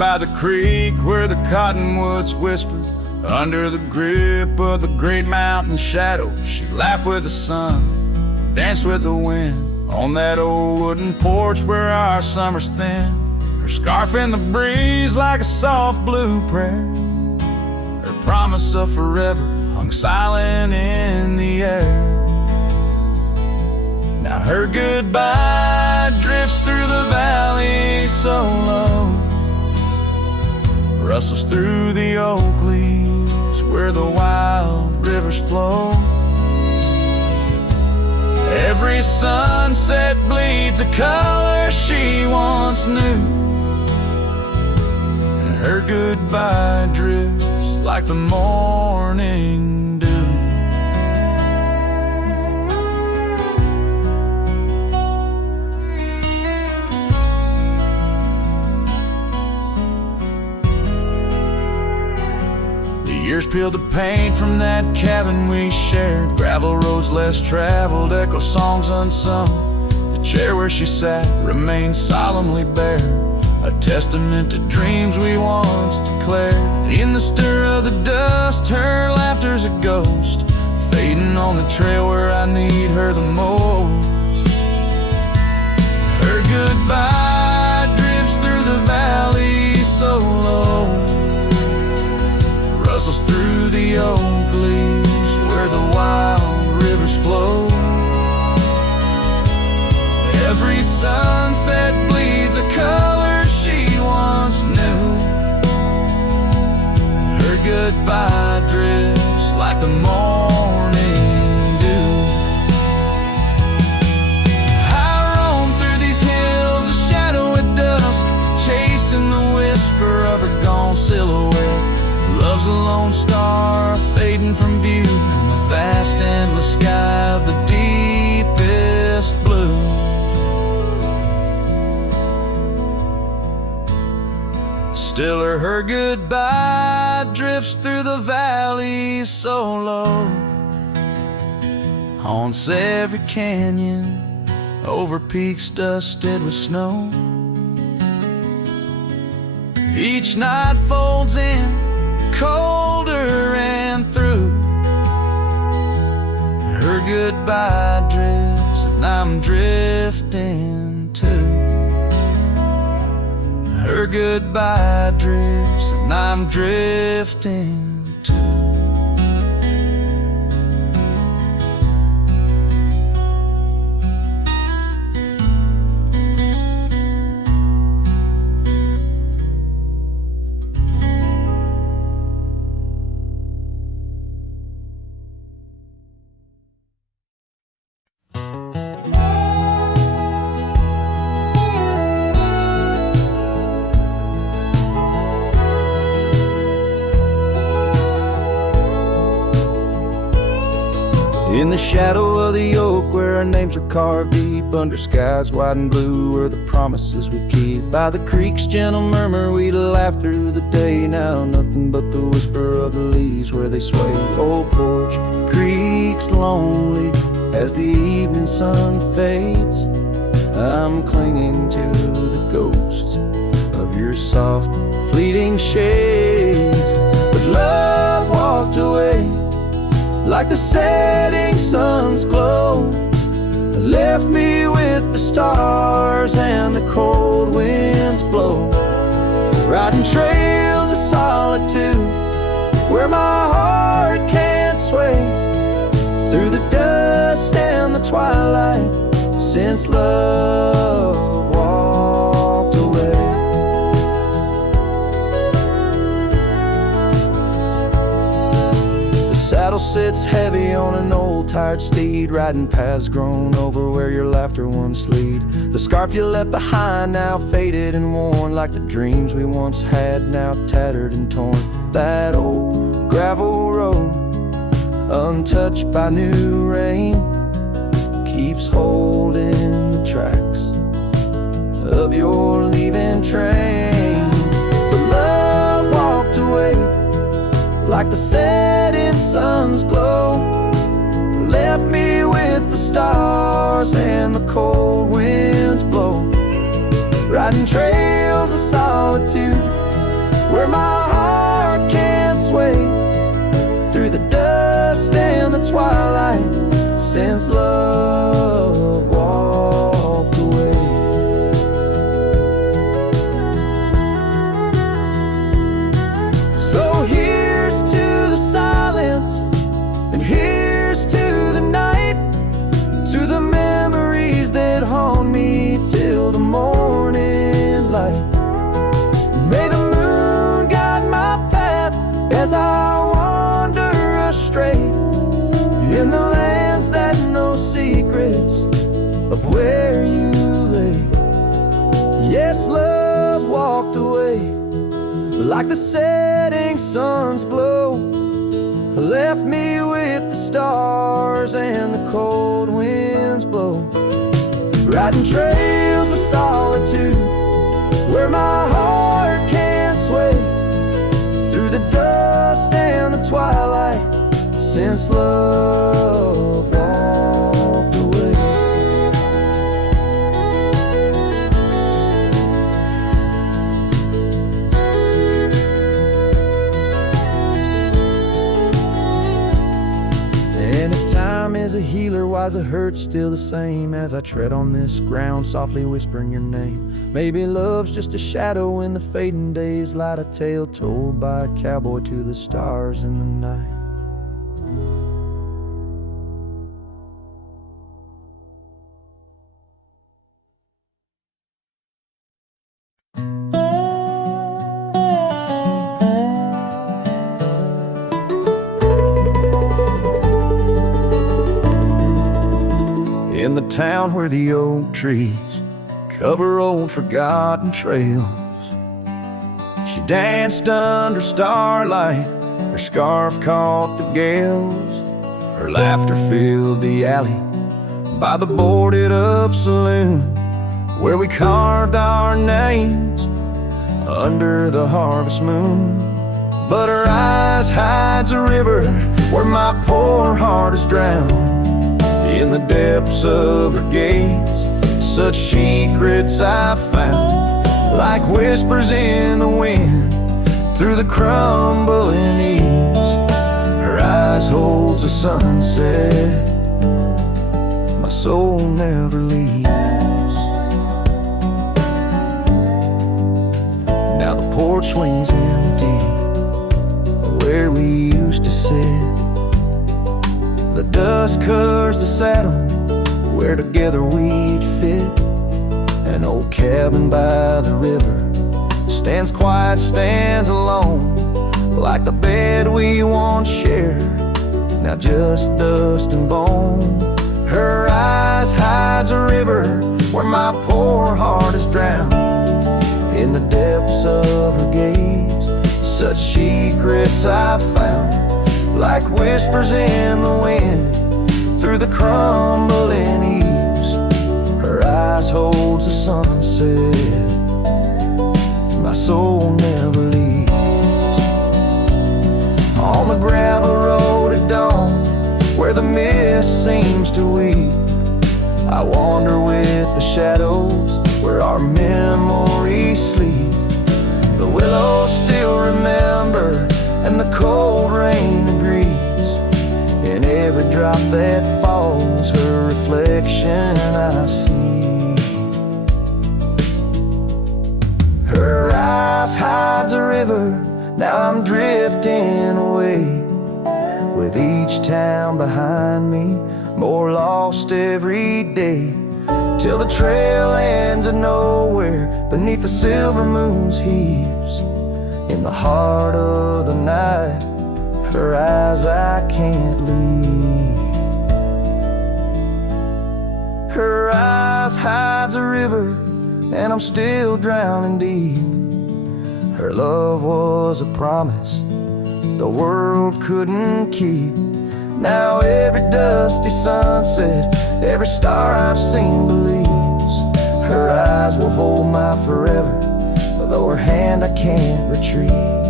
by the creek where the cottonwoods whispered, under the grip of the great mountain shadow, she laughed with the sun, danced with the wind, on that old wooden porch where our summers thin. Her scarf in the breeze like a soft blue prayer, her promise of forever hung silent in the air. Now her goodbye drifts through the valley so low, rustles through the oak leaves where the wild rivers flow. Every sunset bleeds a color she once knew, and her goodbye drifts like the morning dew. Years peeled the paint from that cabin we shared, gravel roads less traveled, echo songs unsung. The chair where she sat remained solemnly bare, a testament to dreams we once declared. In the stir of the dust, her laughter's a ghost, fading on the trail where I need her the most. Her goodbye drifts through the valley so low, rustles through the oak leaves where the wild rivers flow. Every sunset bleeds a color she once knew, her goodbye drifts like the morning dew. I roam through these hills, a shadow at dusk, chasing the whisper of her gone silhouette. Love's a lone star fading from view in the vast endless sky of the deepest blue. Still her goodbye drifts through the valley so low, haunts every canyon, over peaks dusted with snow. Each night folds in colder and through, her goodbye drifts and I'm drifting too. Her goodbye drifts and I'm drifting too. In the shadow of the oak where our names are carved deep, under skies wide and blue where the promises we keep. By the creek's gentle murmur we laugh through the day, now nothing but the whisper of the leaves where they sway. Old porch creaks lonely as the evening sun fades, I'm clinging to the ghosts of your soft fleeting shades. But love walked away like the setting sun's glow, left me with the stars and the cold winds blow. Riding trails of solitude where my heart can't sway, through the dust and the twilight since love walked away. Saddle sits heavy on an old tired steed, riding paths grown over where your laughter once lead. The scarf you left behind now faded and worn, like the dreams we once had now tattered and torn. That old gravel road, untouched by new rain, keeps holding the tracks of your leaving train. But love walked away like the setting sun's glow, left me with the stars and the cold winds blow. Riding trails of solitude since love walked away. So here's to the silence, and here's to the night, to the memories that haunt me till the morning light. May the moon guide my path as I wander astray in the lands that know secrets of where you lay. Yes, love walked away like the setting sun's glow, left me with the stars and the cold winds blow, riding trails of solitude where my heart can't sway, through the dust and the twilight since love walked away. And if time is a healer, why's the hurt still the same as I tread on this ground, softly whispering your name? Maybe love's just a shadow in the fading days, light a tale told by a cowboy to the stars in the night. In the town where the oak trees cover old forgotten trails, she danced under starlight, her scarf caught the gales, her laughter filled the alley by the boarded up saloon where we carved our names under the harvest moon. But her eyes hides a river where my poor heart is drowned. In the depths of her gaze, such secrets I found, like whispers in the wind through the crumbling eaves. Her eyes holds a sunset my soul never leaves. Now the porch swings empty where we used to sit. The dust covers the saddle where together we'd fit. An old cabin by the river stands quiet, stands alone, like the bed we once shared, now just dust and bone. Her eyes hides a river where my poor heart is drowned. In the depths of her gaze, such secrets I found, like whispers in the wind through the crumbling eaves. Her eyes holds the sunset my soul never leaves. On the gravel road at dawn where the mist seems to weep, I wander with the shadows where our memories sleep. The willows still remember and the cold rain agrees. In every drop that falls, her reflection I see. Her eyes hides a river, now I'm drifting away, with each town behind me, more lost every day, till the trail ends at nowhere beneath the silver moon's heaves. In the heart of the night, her eyes I can't leave. Her eyes hides a river, and I'm still drowning deep. Her love was a promise the world couldn't keep. Now every dusty sunset, every star I've seen believes her eyes will hold my forever, though her hand I can't retrieve.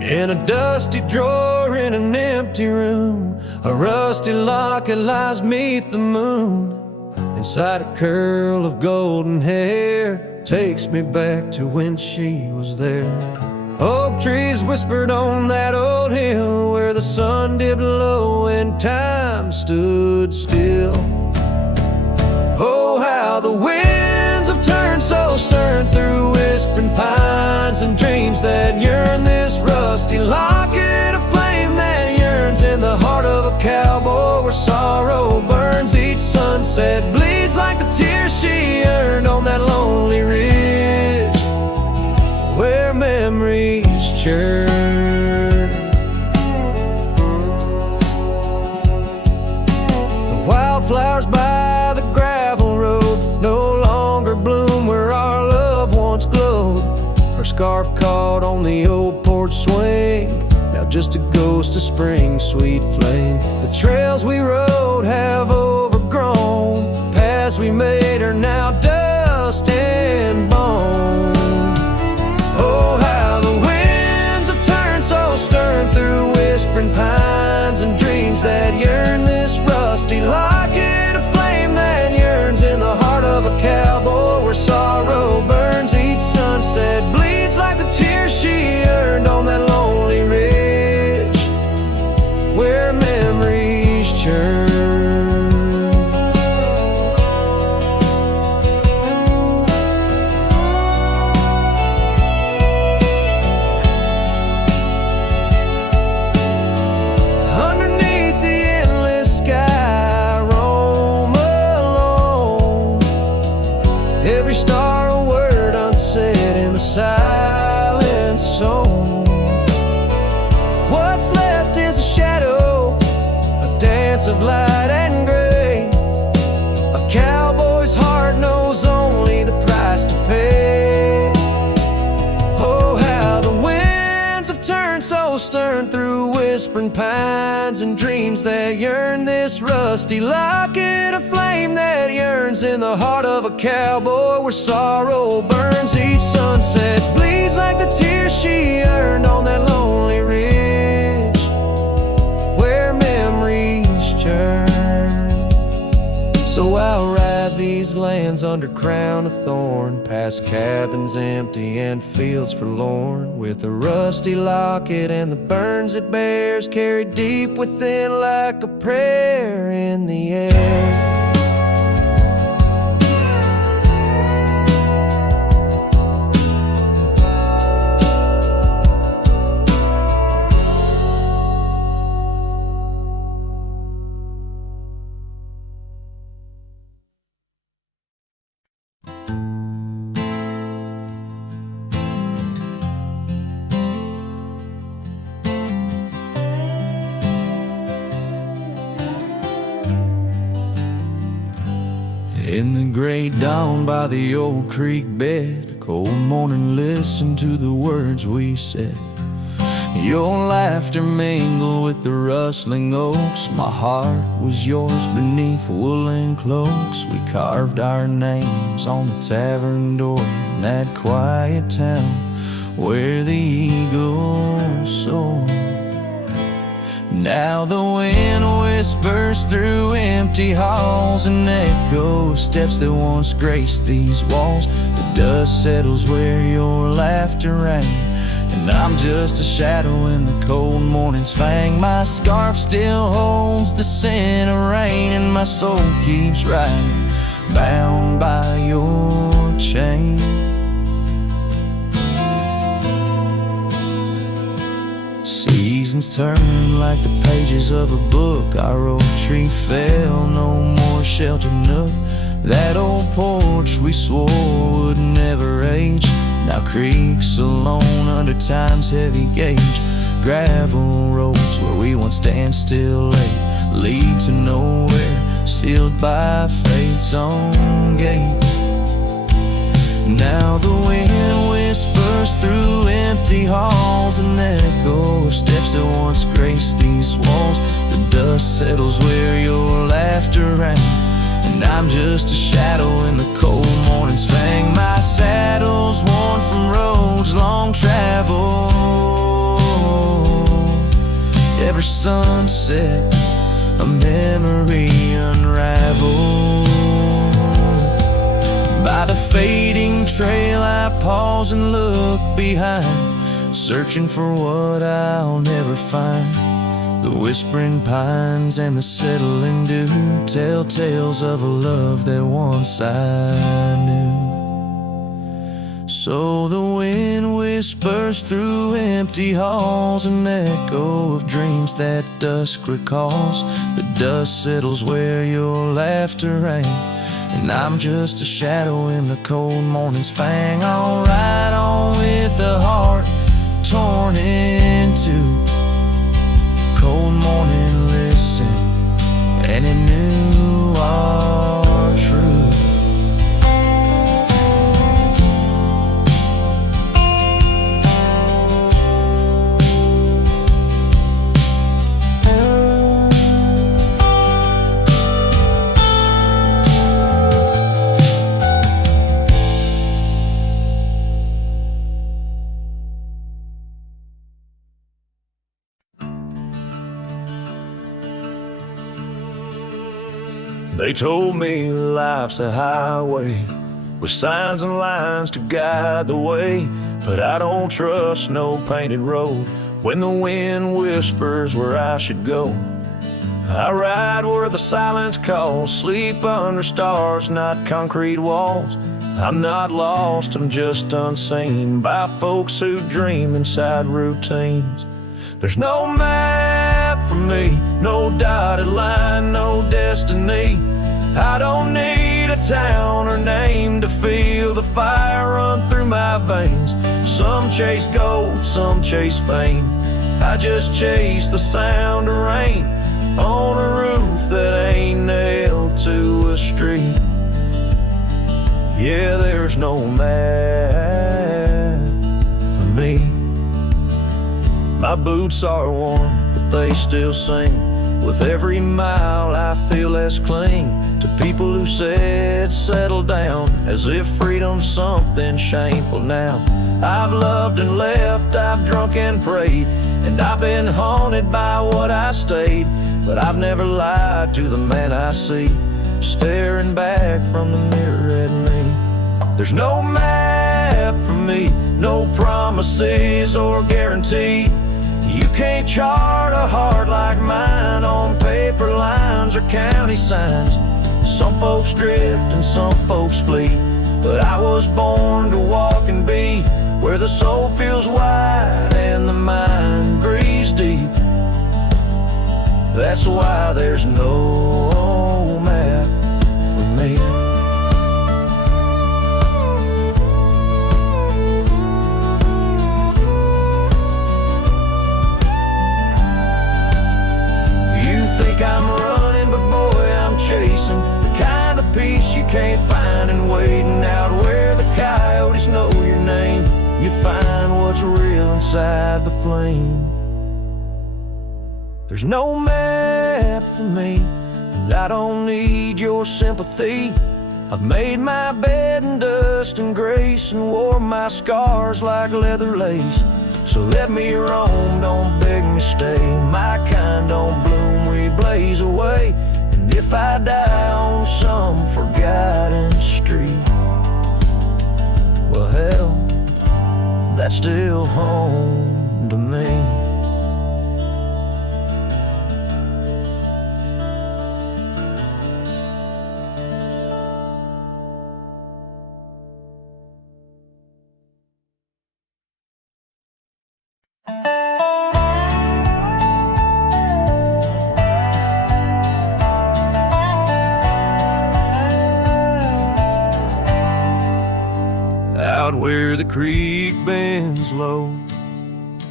In a dusty drawer in an empty room, a rusty locket lies 'neath the moon. Inside a curl of golden hair takes me back to when she was there. Oak trees whispered on that old hill where the sun dipped low and time stood still. Oh, how the winds have turned so stern through whispering pines and dreams that yearn. This rusty locket of flame that yearns in the heart of a cowboy where sorrow burns. Each sunset bleeds like the tears she earned on that lonely ridge where memories churn. The wildflowers by the gravel road no longer bloom where our love once glowed. Her scarf caught on the old porch swing, now just a ghost of spring's sweet flame. The trails we rode have overgrown, paths we made are now dust and bone. Oh, how the winds have turned so stern through whispering pines and dreams that yearn. This rusty locket of flame that yearns in the heart of a cowboy where sorrow burns. Each sunset bleeds like the tears she earned on that lonely ridge where memories churn. Underneath the endless sky, roam alone. Every star a word unsaid in the silent song. What's left is a shadow, a dance of light and gray. A cowboy's heart knows only the price to pay. Oh, how the winds have turned so stern through whispering pines and dreams that yearn. This rusty locket of flame that yearns in the heart of a cowboy where sorrow burns. Each sunset bleeds like the tears she earned on that lonely ridge where memories churn. So I'll ride these lands under crown of thorn, past cabins empty and fields forlorn, with a rusty locket and the burns it bears carried deep within like a prayer in the air. In the gray dawn by the old creek bed, a cold morning, listen to the words we said. Your laughter mingled with the rustling oaks. My heart was yours beneath woolen cloaks. We carved our names on the tavern door in that quiet town where the eagles soar. Now the wind whispers through empty halls, an echo of steps that once graced these walls. The dust settles where your laughter rang, and I'm just a shadow in the cold morning's fang. My scarf still holds the scent of rain, and my soul keeps riding, bound by your chain. Seasons turn like the pages of a book. Our old tree fell, no more shelter nook. That old porch we swore would never age now creaks alone under time's heavy gauge. Gravel roads where we once stand still late lead to nowhere, sealed by fate's own gate. Now the wind whispers through empty halls, an echo of steps that once graced these walls. The dust settles where your laughter rang, and I'm just a shadow in the cold morning's fang. My saddle's worn from roads long traveled, every sunset, a memory unraveled. By the fading trail I pause and look behind, searching for what I'll never find. The whispering pines and the settling dew tell tales of a love that once I knew. So the wind whispers through empty halls, an echo of dreams that dusk recalls. The dust settles where your laughter rang, and I'm just a shadow in the cold morning's fang. I'll ride on with the heart torn in two. Cold morning, listen, and it knew our truth. They told me life's a highway with signs and lines to guide the way, but I don't trust no painted road when the wind whispers where I should go. I ride where the silence calls, sleep under stars, not concrete walls. I'm not lost, I'm just unseen by folks who dream inside routines. There's no map for me, no dotted line, no destiny. I don't need a town or name to feel the fire run through my veins. Some chase gold, some chase fame. I just chase the sound of rain on a roof that ain't nailed to a street. Yeah, there's no map for me. My boots are worn, but they still sing. With every mile I feel less cling to people who said settle down, as if freedom's something shameful now. I've loved and left, I've drunk and prayed, and I've been haunted by what I stayed. But I've never lied to the man I see, staring back from the mirror at me. There's no map for me, no promises or guarantee. You can't chart a heart like mine on paper lines or county signs. Some folks drift and some folks flee, but I was born to walk and be where the soul feels wide and the mind breathes deep. That's why there's no map for me. I'm running, but boy, I'm chasing the kind of peace you can't find and waiting out where the coyotes know your name. You find what's real inside the flame. There's no map for me, and I don't need your sympathy. I've made my bed in dust and grace and wore my scars like leather lace. So let me roam, don't beg me stay. My kind don't bloom, we blaze away. And if I die on some forgotten street, well hell, that's still home to me. Where the creek bends low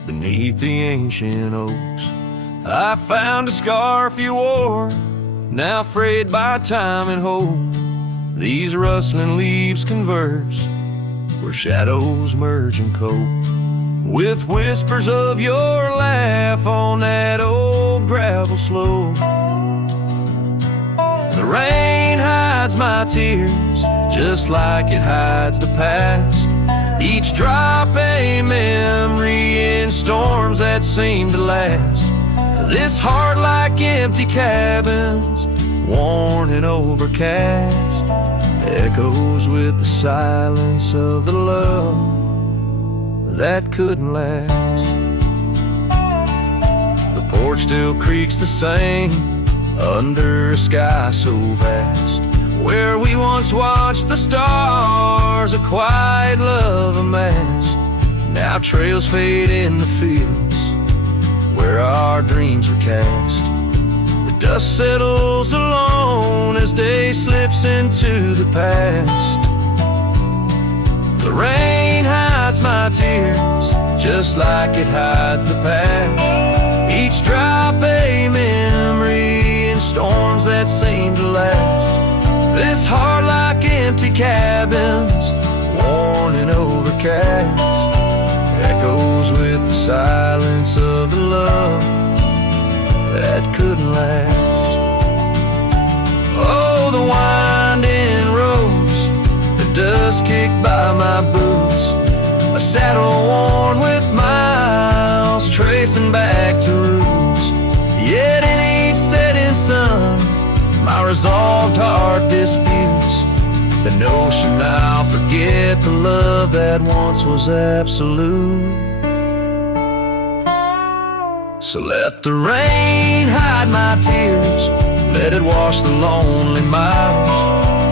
beneath the ancient oaks, I found a scarf you wore, now frayed by time and hope. These rustling leaves converse where shadows merge and cope, with whispers of your laugh on that old gravel slope. The rain hides my tears just like it hides the past, each drop a memory in storms that seem to last. This heart like empty cabins, worn and overcast, echoes with the silence of the love that couldn't last. The porch still creaks the same under a sky so vast, where we once watched the stars, a quiet love amassed. Now trails fade in the fields where our dreams were cast. The dust settles alone as day slips into the past. The rain hides my tears just like it hides the past. Each drop a memory in storms that seem to last. This heart like empty cabins, worn and overcast, echoes with the silence of the love that couldn't last. Oh, the winding roads, the dust kicked by my boots, a saddle worn with miles, tracing back to roots. Yet in each setting sun, my resolved heart disputes the notion I'll forget the love that once was absolute. So let the rain hide my tears, let it wash the lonely miles,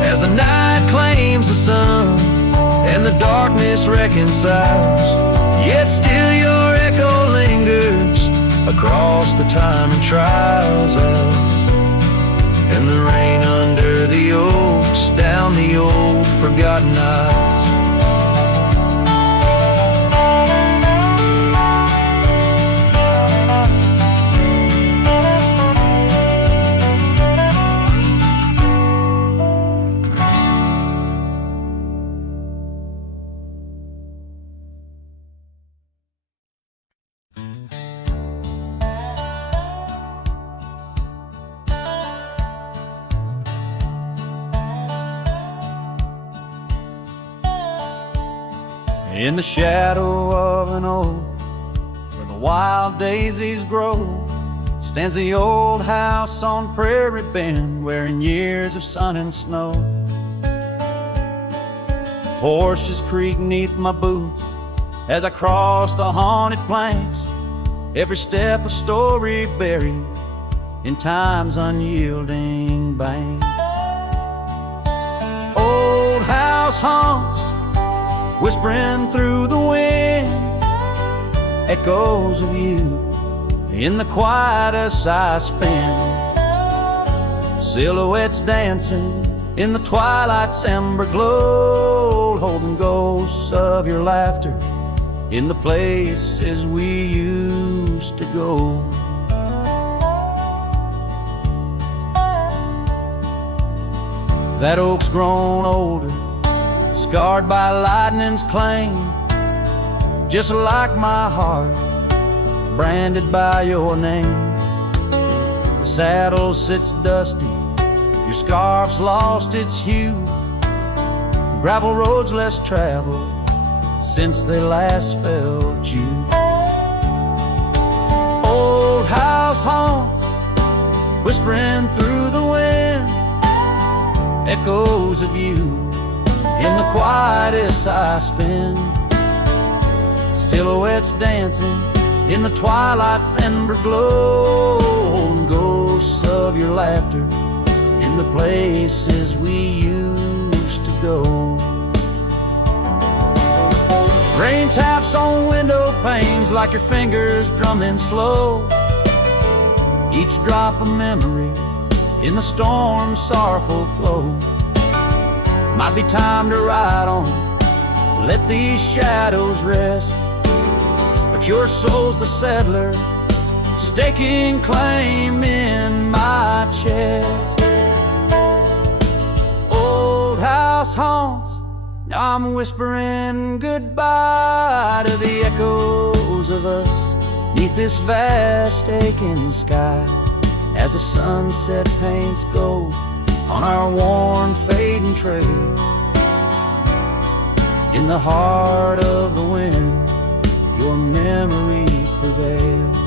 as the night claims the sun and the darkness reconciles. Yet still your echo lingers across the time and trials of, and the rain under the oaks, down the old forgotten aisles. In the shadow of an oak, where the wild daisies grow, stands the old house on Prairie Bend, wearing years of sun and snow. Horses creak neath my boots as I cross the haunted planks, every step a story buried in time's unyielding banks. Old house haunts, whispering through the wind, echoes of you in the quietest I spend. Silhouettes dancing in the twilight's ember glow, holding ghosts of your laughter in the places we used to go. That oak's grown older, scarred by lightning's claim, just like my heart, branded by your name. The saddle sits dusty, your scarf's lost its hue, gravel roads less traveled since they last felt you. Old house haunts, whispering through the wind, echoes of you in the quietest I spend. Silhouettes dancing in the twilight's ember glow, and ghosts of your laughter in the places we used to go. Rain taps on window panes like your fingers drumming slow, each drop a memory in the storm's sorrowful flow. Might be time to ride on, let these shadows rest, but your soul's the settler, staking claim in my chest. Old house haunts, now I'm whispering goodbye to the echoes of us neath this vast aching sky, as the sunset paints gold on our worn, fading trails. In the heart of the wind, your memory prevails.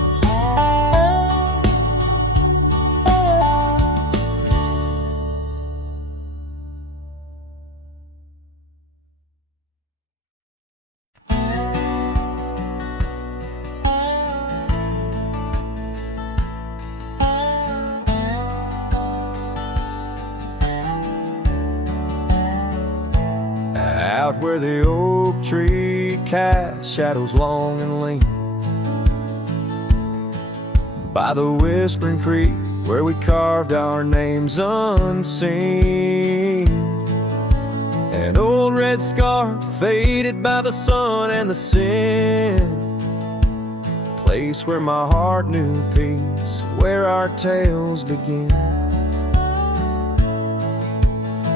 out where the oak tree casts shadows long and lean, by the whispering creek where we carved our names unseen. An old red scarf faded by the sun and the sin, place where my heart knew peace, where our tales begin.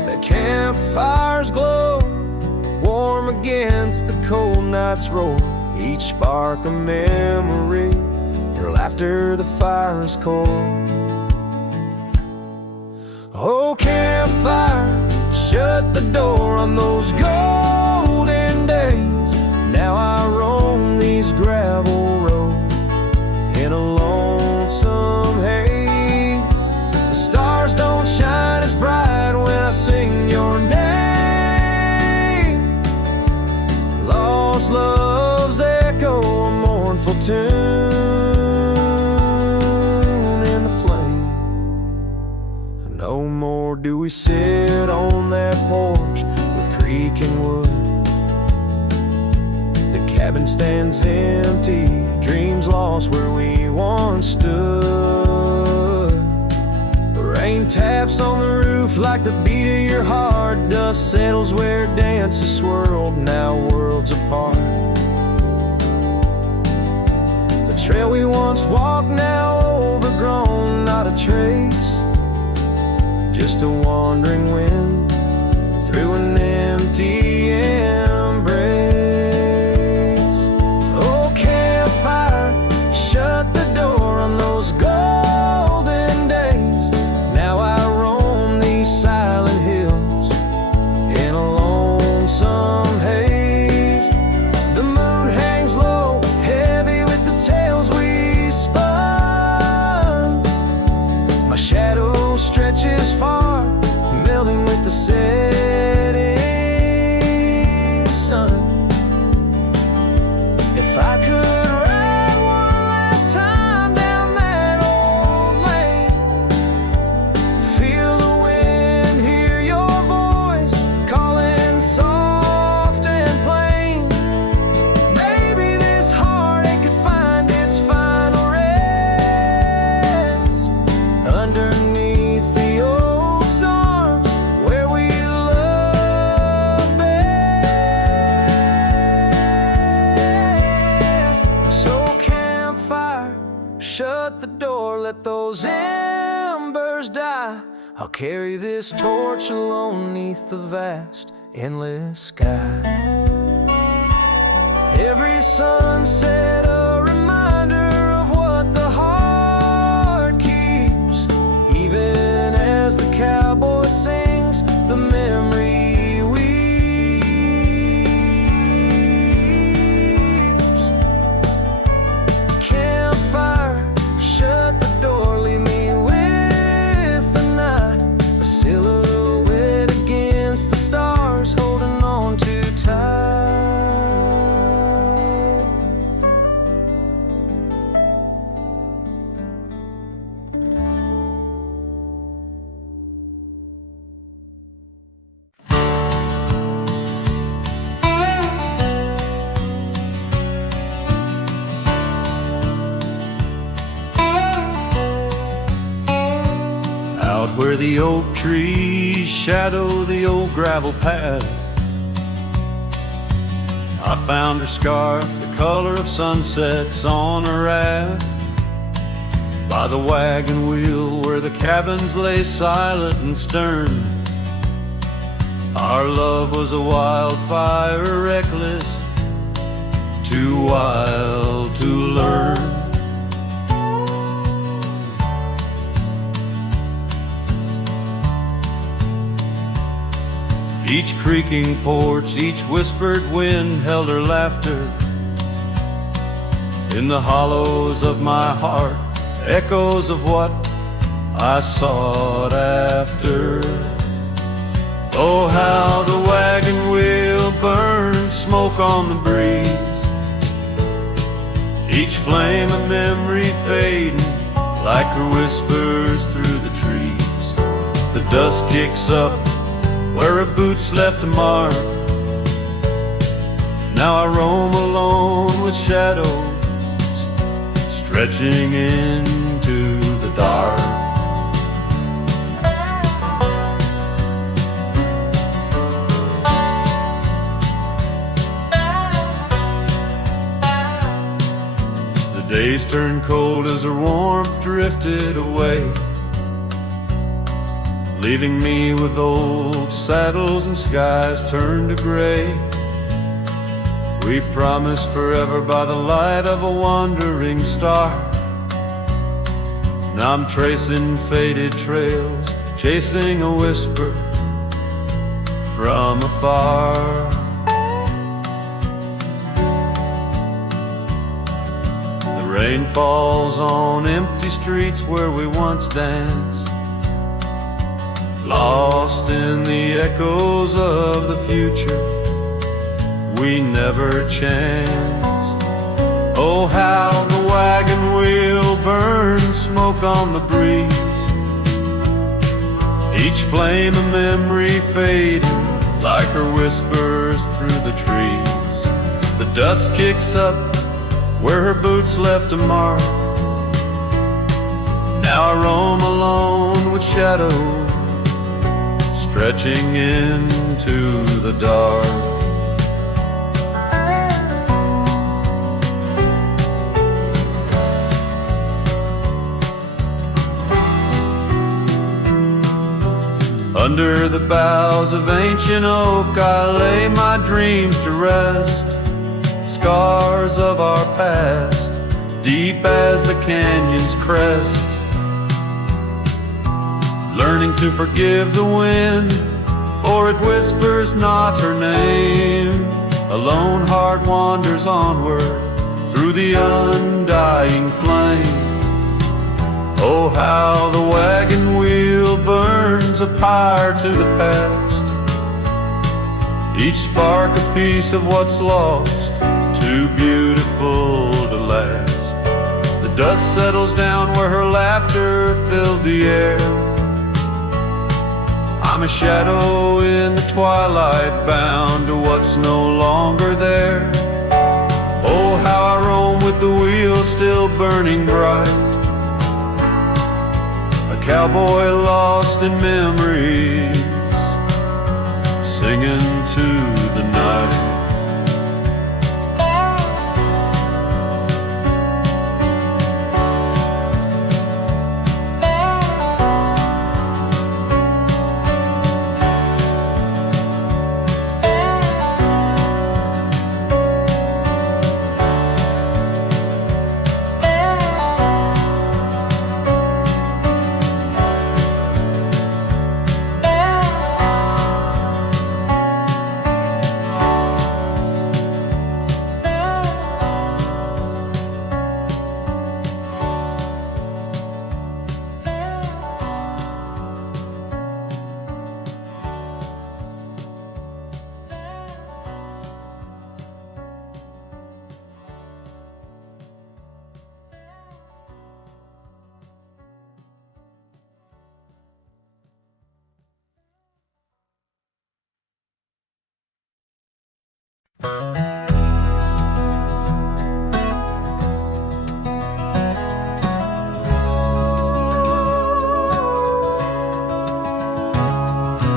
The campfire's glow, warm against the cold night's roar, each spark a memory, your laughter the fire's core. Oh, campfire, shut the door on those golden days. Now I roam these gravel roads in a lonesome haze. The stars don't shine as bright when I sing your name. Lost love's echo, a mournful tune in the flame. No more do we sit on that porch with creaking wood. The cabin stands empty, dreams lost where we once stood. The rain taps on the roof like the beat of your heart. Dust settles where dances swirled, now worlds apart. The trail we once walked, now overgrown, not a trace, just a wandering wind through an empty embrace. Oh, campfire, shut the door on those golden days. Now I roam these silent hills in a lonesome haze. The moon hangs low, heavy with the tales we spun. My shadow stretches far, melting with the setting sun. If I could ride one last time down that old lane, feel the wind, hear your voice calling soft and plain, maybe this heartache could find its final rest underneath the oak's arms where we love best. So campfire, shut the door, let those embers die. I'll carry this torch alone neath the vast, endless sky. Every sunset a reminder of what the heart keeps, even as the cowboy sings the memory weeps. Campfire, shut the door, leave me with the night, a silhouette against the stars, holding on too tight. Out where the oak trees shadow the old gravel path, I found her scarf, the color of sunsets on a raft, by the wagon wheel where the cabins lay silent and stern. Our love was a wildfire, reckless, too wild to learn. Each creaking porch, each whispered wind held her laughter. In the hollows of my heart, echoes of what I sought after. Oh, how the wagon wheel burned smoke on the breeze, each flame a memory fading like her whispers through the trees. The dust kicks up where her boots left a mark, Now I roam alone with shadows stretching into the dark. The days turned cold as her warmth drifted away, leaving me with old saddles and skies turned to gray. We promised forever by the light of a wandering star. Now I'm tracing faded trails, chasing a whisper from afar. The rain falls on empty streets where we once danced, lost in the echoes of the future we never chanced. Oh, how the wagon wheel burns smoke on the breeze, each flame a memory fading like her whispers through the trees. The dust kicks up where her boots left a mark. Now I roam alone with shadows stretching into the dark. Under the boughs of ancient oak I lay my dreams to rest, scars of our past, deep as the canyon's crest. Learning to forgive the wind, for it whispers not her name. A lone heart wanders onward through the undying flame. Oh, how the wagon wheel burns a pyre to the past, each spark a piece of what's lost, too beautiful to last. The dust settles down where her laughter filled the air. I'm a shadow in the twilight, bound to what's no longer there. Oh, how I roam with the wheel still burning bright, cowboy lost in memories, singing to the night.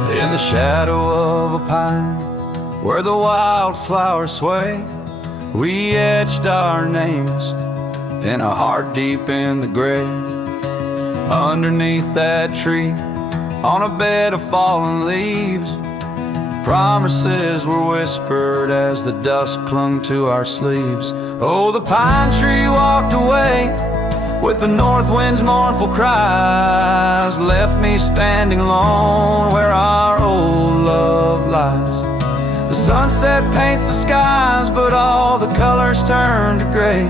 In the shadow of a pine, where the wildflowers sway, we etched our names in a heart deep in the grave. Underneath that tree, on a bed of fallen leaves, promises were whispered as the dust clung to our sleeves. Oh, the pine tree walked away with the north wind's mournful cries, left me standing alone where our old love lies. The sunset paints the skies, but all the colors turn to gray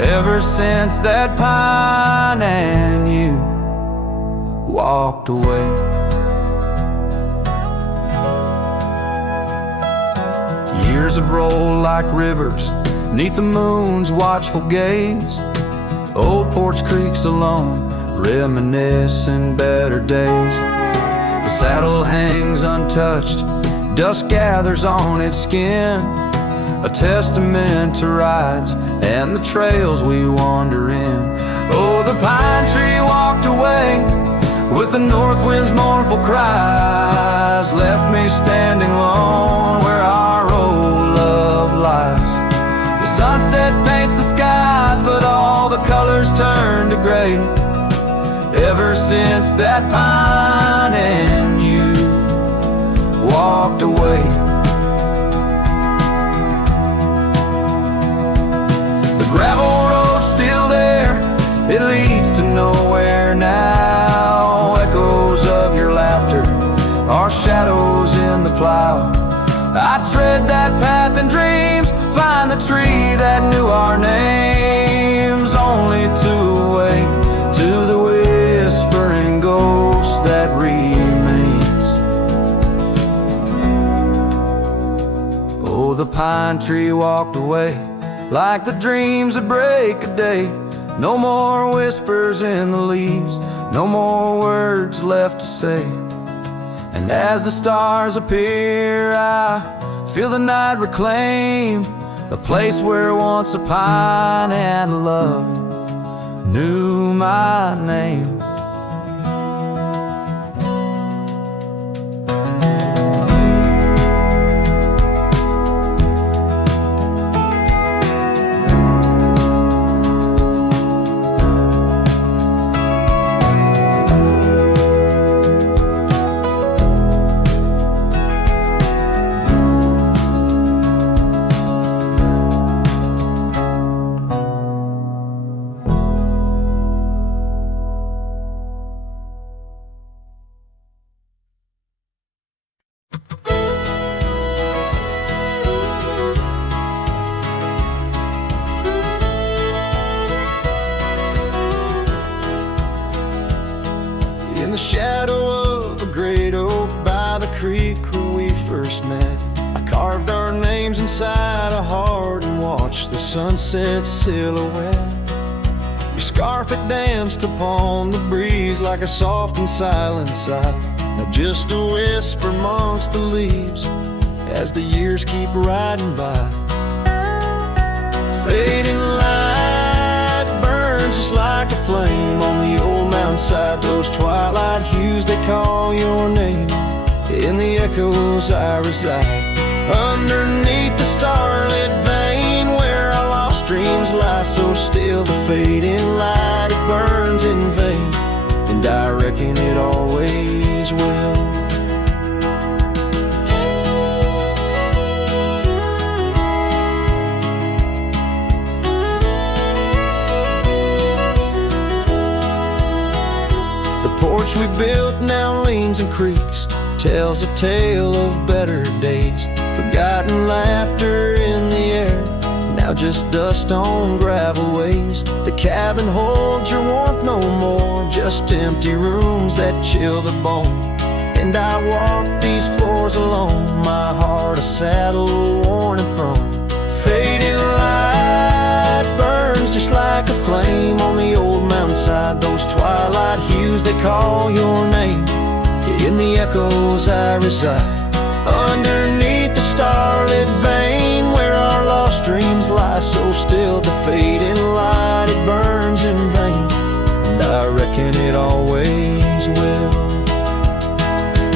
ever since that pine and you walked away. Years have rolled like rivers neath the moon's watchful gaze. Old porch creaks alone, reminiscing better days. The saddle hangs untouched, dust gathers on its skin. a testament to rides and the trails we wander in. Oh, the pine tree walked away with the north wind's mournful cries, left me standing alone where our old love lies. The sunset paints the skies, but all the colors turn to gray ever since that pine and you walked away. The gravel road's still there, it leads to nowhere now. Echoes of your laughter are shadows in the plow. I tread that path in dreams, find the tree that knew our names, only to awake to the whispering ghost that remains. Oh, the pine tree walked away like the dreams that break a day. No more whispers in the leaves, no more words left to say. And as the stars appear, I feel the night reclaim the place where once a pine and love knew my name. In the shadow of a great oak by the creek where we first met, I carved our names inside a heart and watched the sunset silhouette. Your scarf, it danced upon the breeze like a soft and silent sigh, now just a whisper amongst the leaves as the years keep riding by. Fading light burns just like a flame on the old mountainside. Those twilight hues, they call your name. In the echoes I reside, underneath the starlit vein where our lost dreams lie so still. The fading light, it burns in vain, and I reckon it always will. Porch we built now leans and creaks, tells a tale of better days. Forgotten laughter in the air, now just dust on gravel ways. The cabin holds your warmth no more, just empty rooms that chill the bone. And I walk these floors alone, my heart a saddle worn and thrown. Fading light burns just like a flame on the old mountainside. Those twilight hues, they call your name. In the echoes I reside, underneath the starlit vein where our lost dreams lie so still. The fading light, it burns in vain, and I reckon it always will.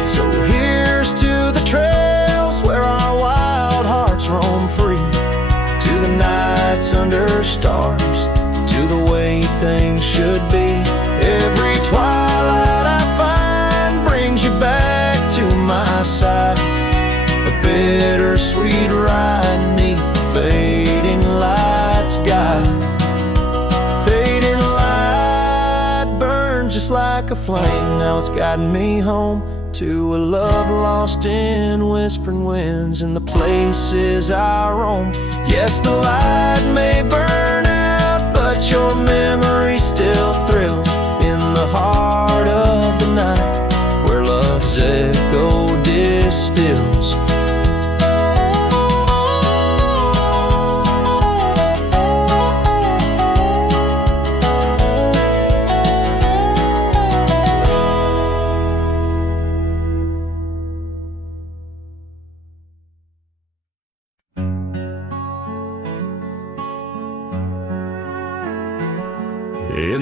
So here's to the trails where our wild hearts roam free, to the nights under stars, to the way things should be. Every twilight I find brings you back to my side, a bittersweet ride neath the fading light's guide. Fading light burns just like a flame, now it's guiding me home to a love lost in whispering winds in the places I roam. Yes, the light may burn out, but your memory still thrills in the heart of the night where love's echo distills.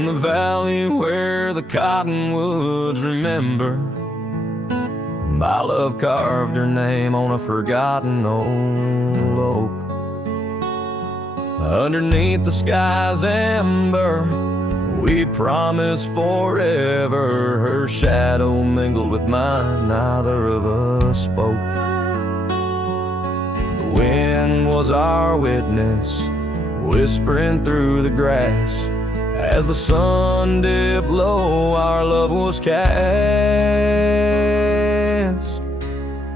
In the valley where the cottonwoods remember, my love carved her name on a forgotten old oak. Underneath the sky's amber, we promised forever. Her shadow mingled with mine, neither of us spoke. The wind was our witness, whispering through the grass. As the sun dipped low, our love was cast.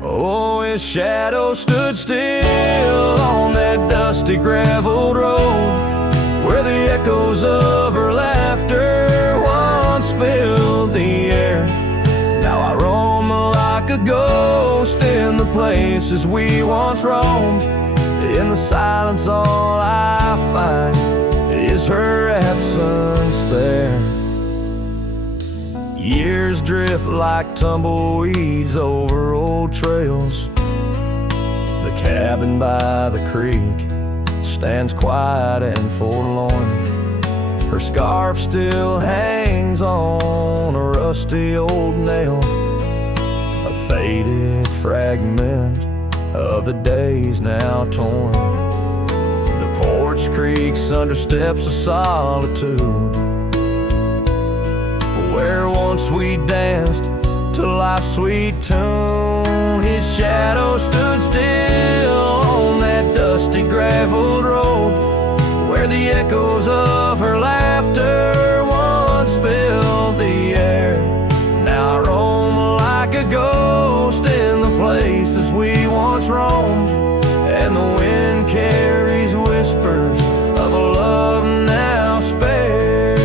Oh, his shadow stood still on that dusty graveled road, where the echoes of her laughter once filled the air. Now I roam like a ghost in the places we once roamed. In the silence all I find is her absence there. Years drift like tumbleweeds over old trails. The cabin by the creek stands quiet and forlorn. Her scarf still hangs on a rusty old nail, a faded fragment of the days now torn. The porch creaks under steps of solitude, where once we danced to life's sweet tune. His shadow stood still on that dusty graveled road, where the echoes of her laughter once filled the air. Now I roam like a ghost in the places we once roamed, and the wind carries whispers of a love now spared.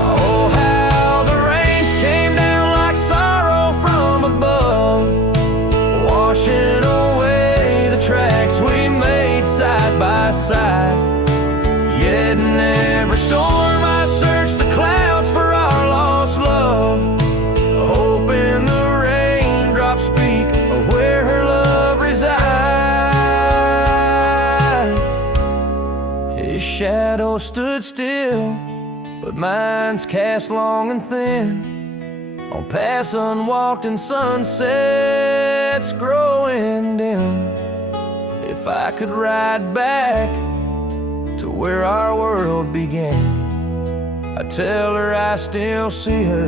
Oh, how the rains came down like sorrow from above, washing away the tracks we made side by side. Yet in every storm I searched the clouds for our lost love, hoping the raindrops speak of where her love resides. His shadow stood still, but mine's cast long and thin on paths unwalked and sunsets growing dim. If I could ride back to where our world began, I'd tell her I still see her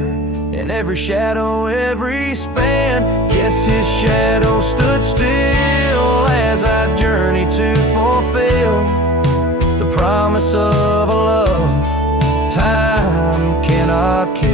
in every shadow, every span. Yes, his shadow stood still as I journeyed to fulfill the promise of a love time cannot kill.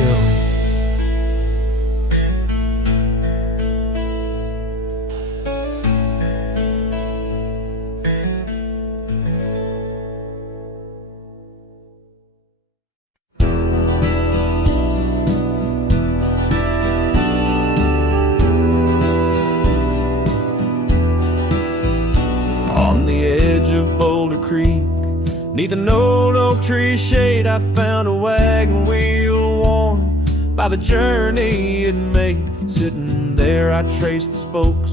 Neath an old oak tree shade, I found a wagon wheel worn by the journey it made. Sitting there, I traced the spokes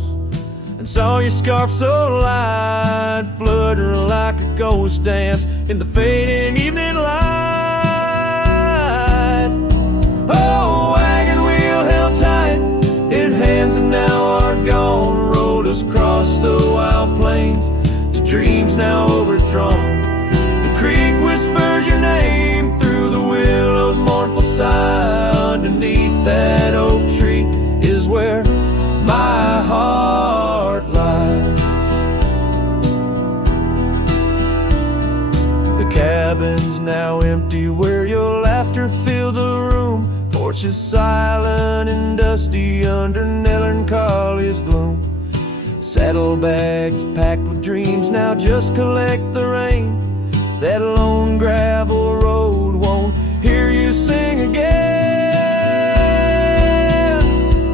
and saw your scarf so light, flutter like a ghost dance in the fading evening light. Oh, wagon wheel held tight, its hands that now are gone, rode us across the wild plains to dreams now overdrawn. Creek whispers your name through the willow's mournful sigh. Underneath that oak tree is where my heart lies. The cabin's now empty where your laughter filled the room. Porch is silent and dusty under melancholy's gloom. Saddlebags packed with dreams now just collect the rain. That lone gravel road won't hear you sing again.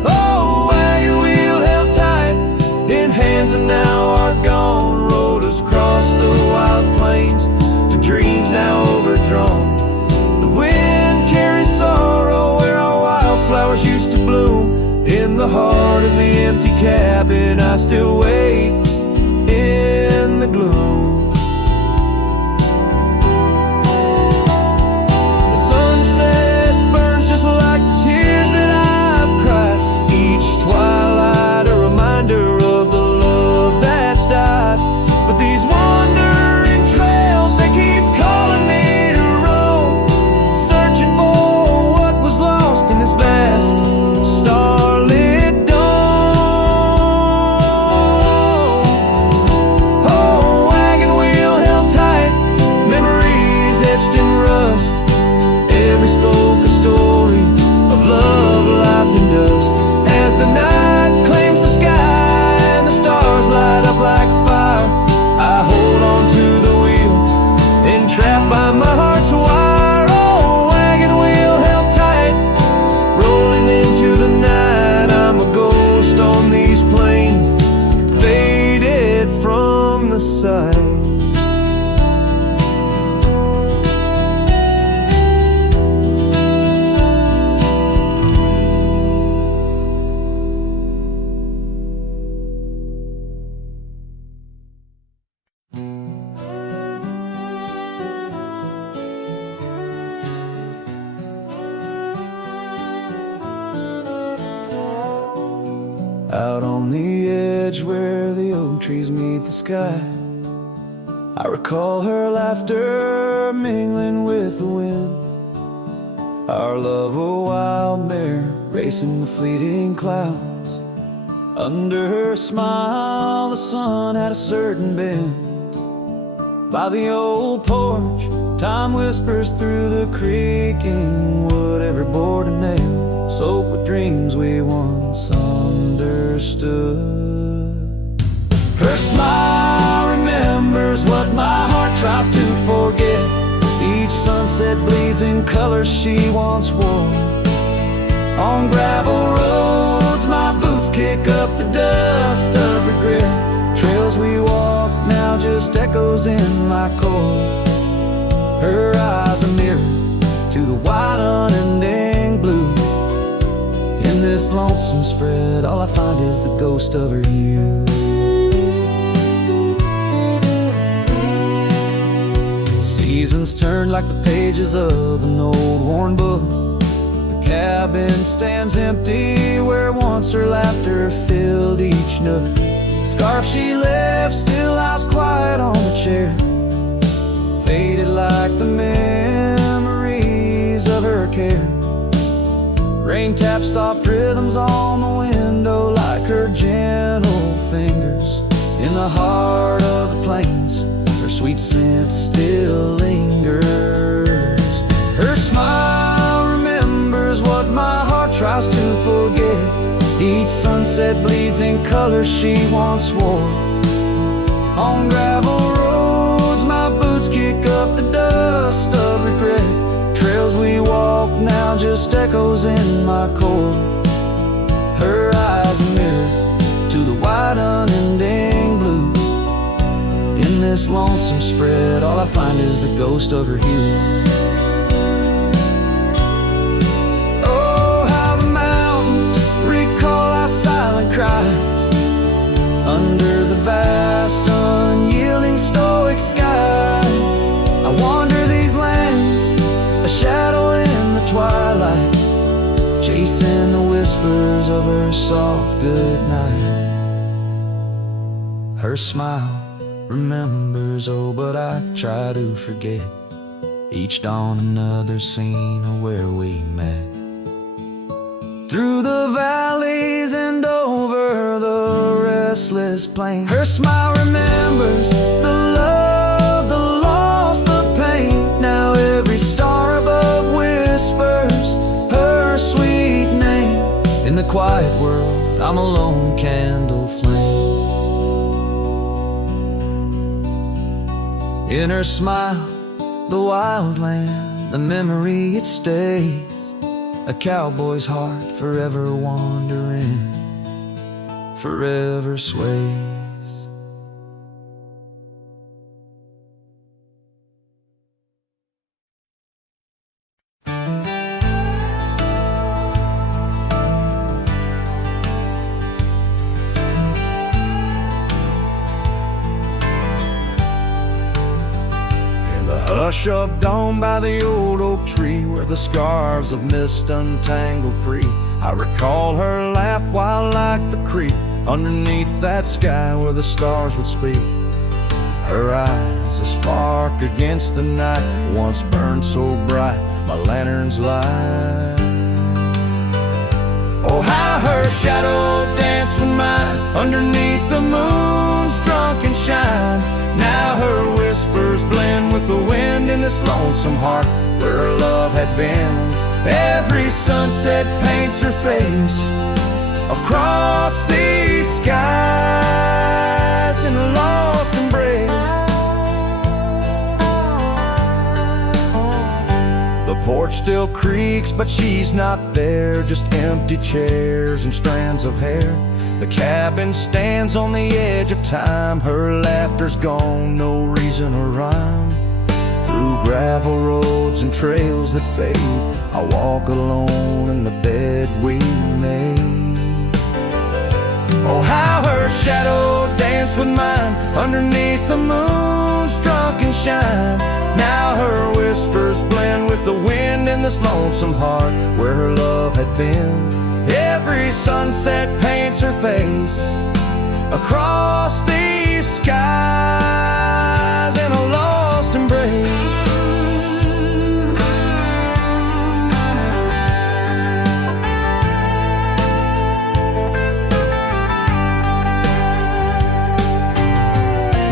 Oh, wagon wheel held tight in hands that now are gone, rode us across the wild plains to dreams now overdrawn. The wind carries sorrow where our wildflowers used to bloom. In the heart of the empty cabin I still wait in the gloom. trapped by my heart's wire. Oh, wagon wheel held tight, rolling into the night. I'm a ghost on these plains, faded from the sight. Out on the edge where the oak trees meet the sky, I recall her laughter mingling with the wind. Our love a wild mare racing the fleeting clouds. Under her smile the sun had a certain bend. By the old porch time whispers through the creaking wood. Every board and nail soaked with dreams we once understood. Her smile remembers what my heart tries to forget. Each sunset bleeds in colors she once wore. On gravel roads my boots kick up the dust of regret. Trails we walk now just echoes in my core. Her eyes a mirror to the wide unending blue. In this lonesome spread all I find is the ghost of her youth. Seasons turn like the pages of an old worn book. The cabin stands empty where once her laughter filled each nook. The scarf she left still lies quiet on the chair, faded like the memories of her care. Rain taps soft rhythms on the window like her gentle fingers. In the heart of the plains her sweet scent still lingers. Her smile remembers what my heart tries to forget. Each sunset bleeds in colors she once wore. On gravel roads my boots kick up the dust of regret. Trails we walk now just echoes in my core. Her eyes a mirror to the wide unending blue. In this lonesome spread all I find is the ghost of her hue. Oh, how the mountains recall our silent cries under the vast unyielding stoic skies. I wander these lands, a shadow in the twilight, chasing the whispers of her soft good night. Her smile remembers, oh, but I try to forget. Each dawn another scene of where we met. Through the valleys and over the restless plain, her smile remembers the love, the loss, the pain. Now every star above whispers her sweet name. In the quiet world I'm a lone candle flame. In her smile the wild land, the memory it stays. A cowboy's heart forever wandering, forever sways. Hush of dawn by the old oak tree, where the scarves of mist untangle free, I recall her laugh while like the creek underneath that sky where the stars would speak. Her eyes a spark against the night, once burned so bright my lantern's light. Oh, how her shadow danced with mine underneath the moon's drunken shine. Now her whispers blend with the wind in this lonesome heart where her love had been. Every sunset paints her face across these skies in a lost embrace. porch still creaks, but she's not there. Just empty chairs and strands of hair. The cabin stands on the edge of time. Her laughter's gone, no reason or rhyme. Through gravel roads and trails that fade, I walk alone in the bed we made. Oh, how her shadow danced with mine underneath the moon's drunken shine. Now her whispers blend with the wind in this lonesome heart where her love had been. Every sunset paints her face across these skies in a lost embrace.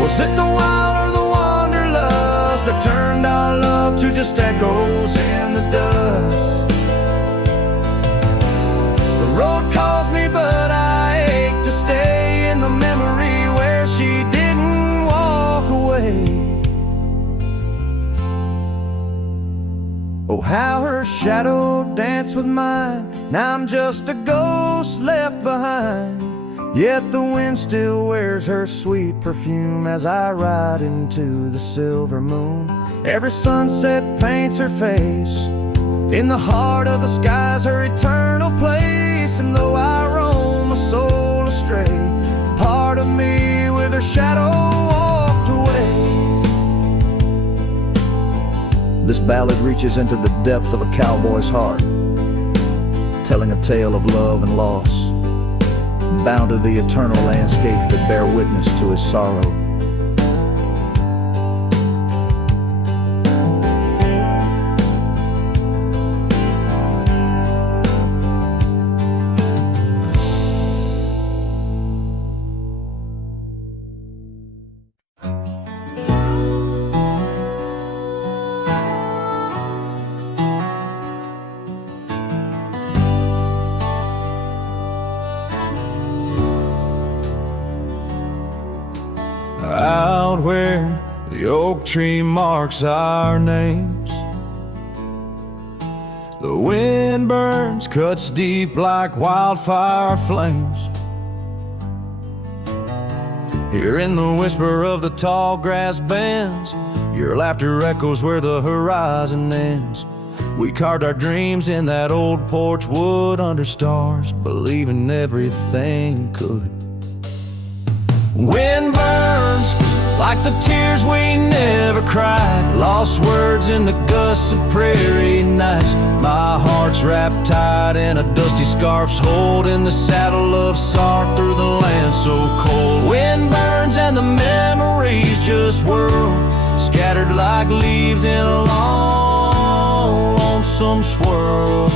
Was it the wild or the wanderlust that turned our love to just echoes in the dust? The road calls me, but I ache to stay in the memory where she didn't walk away. Oh, how her shadow danced with mine. Now I'm just a ghost left behind. Yet the wind still wears her sweet perfume as I ride into the silver moon. Every sunset paints her face. In the heart of the sky's her eternal place. And though I roam a soul astray, part of me with her shadow walked away. This ballad reaches into the depth of a cowboy's heart, telling a tale of love and loss, bound to the eternal landscapes that bear witness to his sorrow. Out where the oak tree marks our names, the wind burns, cuts deep like wildfire flames. Hearing the whisper of the tall grass bends, your laughter echoes where the horizon ends. We carved our dreams in that old porch wood under stars, believing everything could. Wind burns like the tears we never cried, lost words in the gusts of prairie nights. My heart's wrapped tight in a dusty scarf's holding the saddle of sorrow through the land so cold. Wind burns and the memories just whirl, scattered like leaves in a long, lonesome swirl.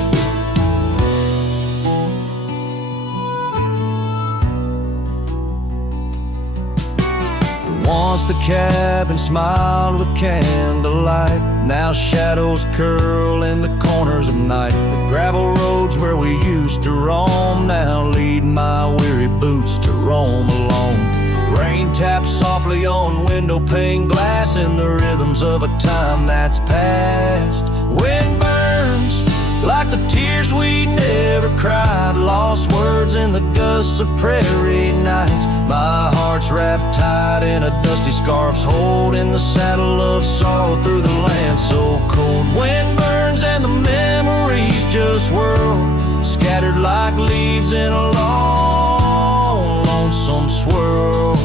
Once the cabin smiled with candlelight, now shadows curl in the corners of night. The gravel roads where we used to roam now lead my weary boots to roam alone. Rain taps softly on window pane glass in the rhythms of a time that's past. Wind burns like the tears we never cried, lost words in the gusts of prairie nights. My heart's wrapped tight in a dusty scarf's holding the saddle of sorrow through the land so cold. Wind burns and the memories just whirl, scattered like leaves in a long, lonesome swirl.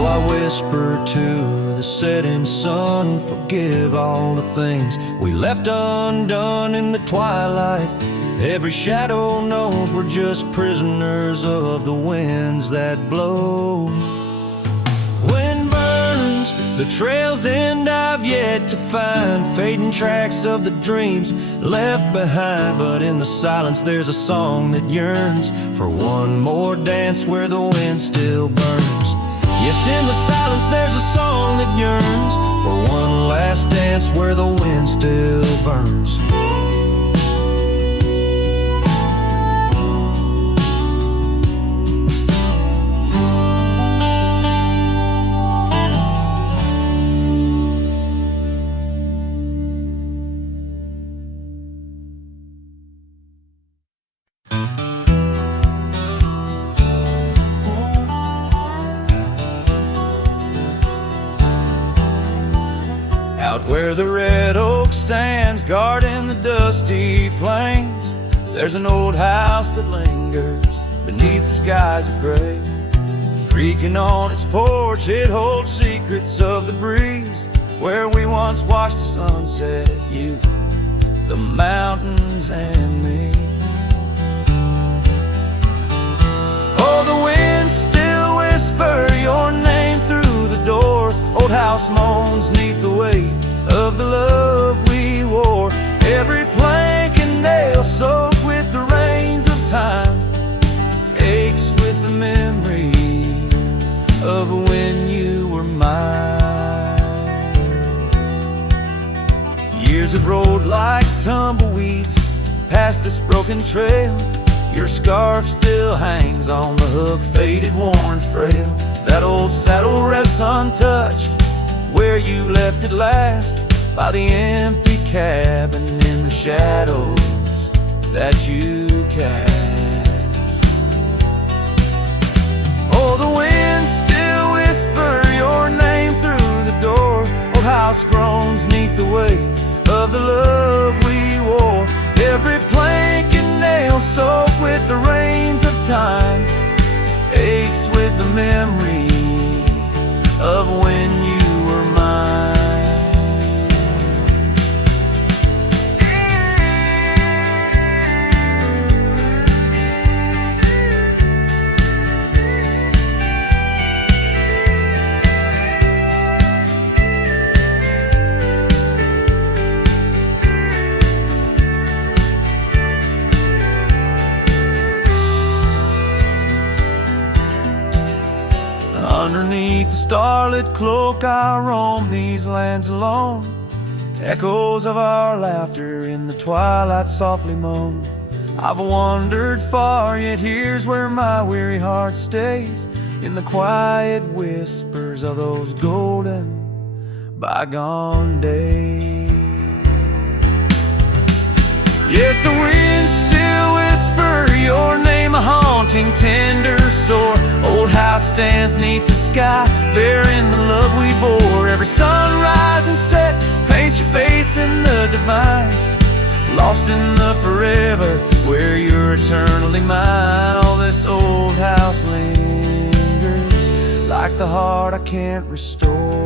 I whisper to the setting sun, forgive all the things we left undone in the twilight. Every shadow knows we're just prisoners of the winds that blow. Wind burns, the trail's end I've yet to find, fading tracks of the dreams left behind. But in the silence there's a song that yearns for one more dance where the wind still burns. Yes, in the silence there's a song that yearns for one last dance where the wind still burns. Where the red oak stands guarding the dusty plains, there's an old house that lingers beneath the skies of gray. Creaking on its porch, it holds secrets of the breeze. Where we once watched the sunset, you, the mountains, and me. Oh, the winds still whisper your name through the door. Old house moans neath the weight of the love we wore. Every plank and nail soaked with the rains of time aches with the memory of when you were mine. Years have rolled like tumbleweeds past this broken trail. Your scarf still hangs on the hook, faded, worn, frail. That old saddle rests untouched where you left it last, by the empty cabin in the shadows that you cast. Oh, the winds still whisper your name through the door. Old house groans neath the weight of the love we wore. Every plank and nail soaked with the rains of time aches with the memory of when you were mine. Underneath the starlit cloak I roam these lands alone. Echoes of our laughter in the twilight softly moan. I've wandered far, yet here's where my weary heart stays, in the quiet whispers of those golden bygone days. Yes, the winds still whisper your name, a haunting, tender, sore. Old house stands neath the sky, bearing the love we bore. Every sunrise and set paints your face in the divine, lost in the forever where you're eternally mine. All this old house lingers like the heart I can't restore.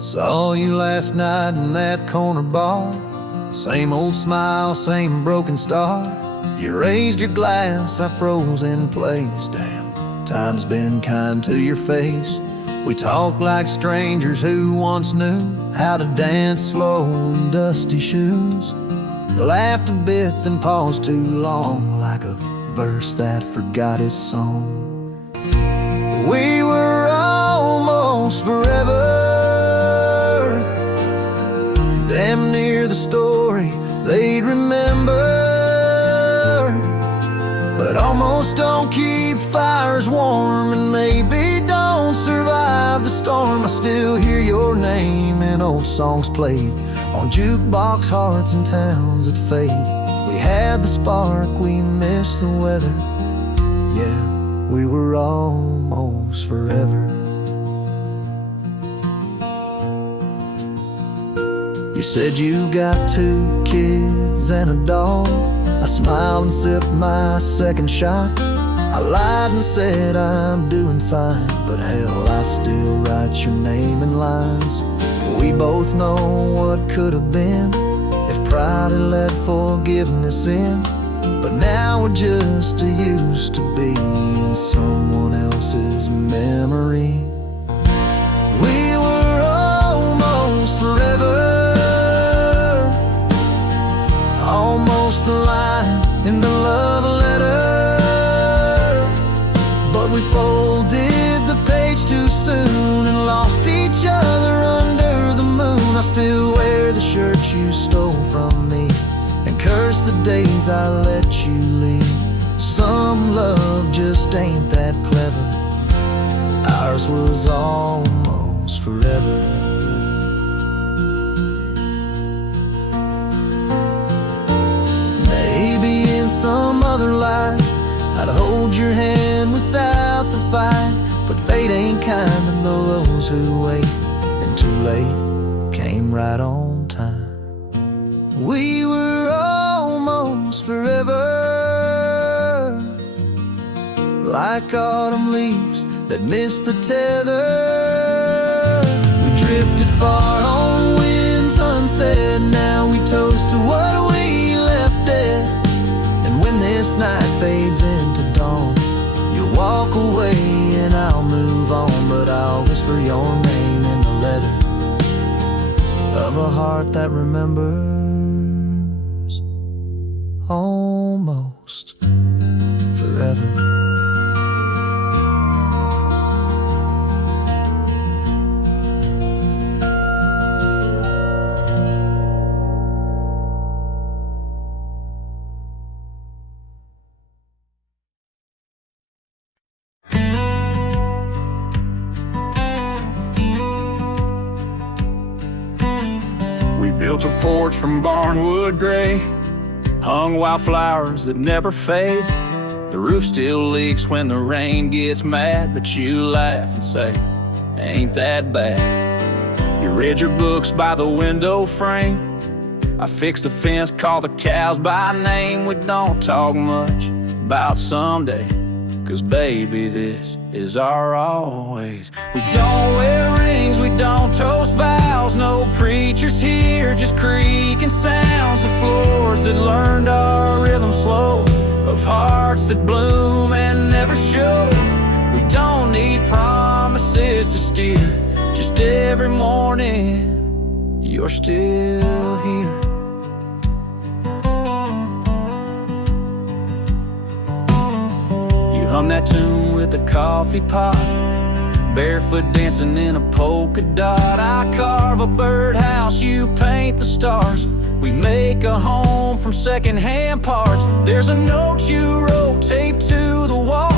Saw you last night in that corner bar. Same old smile, same broken star. You raised your glass, I froze in place. Damn, time's been kind to your face. We talked like strangers who once knew how to dance slow in dusty shoes. Laughed a bit, then paused too long, like a verse that forgot its song. We were almost forever, damn near the story they'd remember. But almost don't keep fires warm, and maybe don't survive the storm. I still hear your name in old songs played on jukebox hearts and towns that fade. We had the spark, we missed the weather. Yeah, we were almost forever. You said you got 2 kids and a dog. I smiled and sipped my second shot. I lied and said I'm doing fine, but hell, I still write your name in lines. We both know what could have been if pride had let forgiveness in. But now we're just used to be in someone else's memory. We were almost forever, almost a line in the love letter. But we folded the page too soon and lost each other under the moon. I still wear the shirt you stole from me and curse the days I let you leave. Some love just ain't that clever. Ours was almost forever. Maybe in some other life I'd hold your hand without the fight, but fate ain't kind to those who wait, and too late came right on time. We were almost forever, like autumn leaves that missed the tether. We drifted far on winds unsaid. Now we toast to what we left dead. And when this night fades into dawn, you'll walk away and I'll move on, but I'll whisper your name in the leather of a heart that remembers almost forever. Built a porch from barnwood gray, hung wildflowers that never fade. The roof still leaks when the rain gets mad, but you laugh and say, ain't that bad. You read your books by the window frame. I fixed the fence, call the cows by name. We don't talk much about someday, 'cause baby, this is our always. We don't wear rings, we don't toast vows. No preachers here, just creaking sounds of floors that learned our rhythm slow, of hearts that bloom and never show. We don't need promises to steer, just every morning you're still here. You hum that tune with a coffee pot, barefoot dancing in a polka dot. I carve a birdhouse, you paint the stars. We make a home from secondhand parts. There's a note you wrote taped to the wall.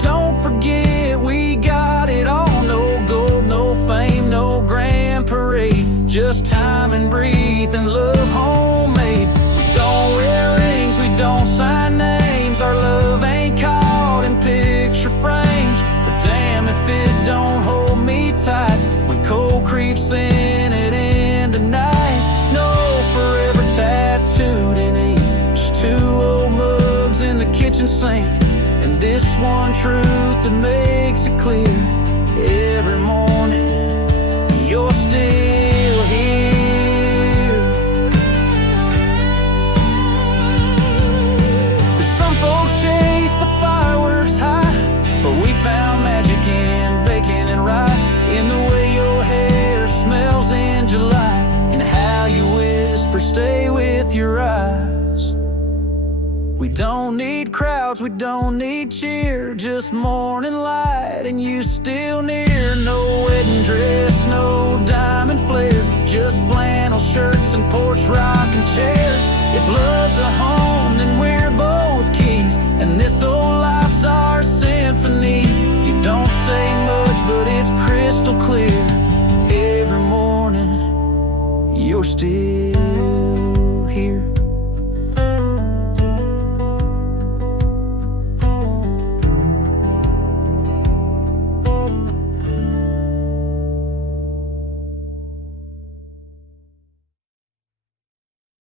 Don't forget we got it all. No gold, no fame, no grand parade, just time and breathe and love homemade. We don't wear rings, we don't sign names. Our love ain't caught in picture frames, but damn if it don't hold me tight when cold creeps in at end of night. No forever tattooed in ink, just two old mugs in the kitchen sink, and this one truth that makes it clear every morning you're still here. Some folks chase the fireworks high, but we found magic in bacon and rye, in the way your hair smells in July, and how you whisper stay with your eyes. We don't need crowds, we don't need cheer, just morning light and you still near. No wedding dress, no diamond flare, just flannel shirts and porch rocking chairs. If love's a home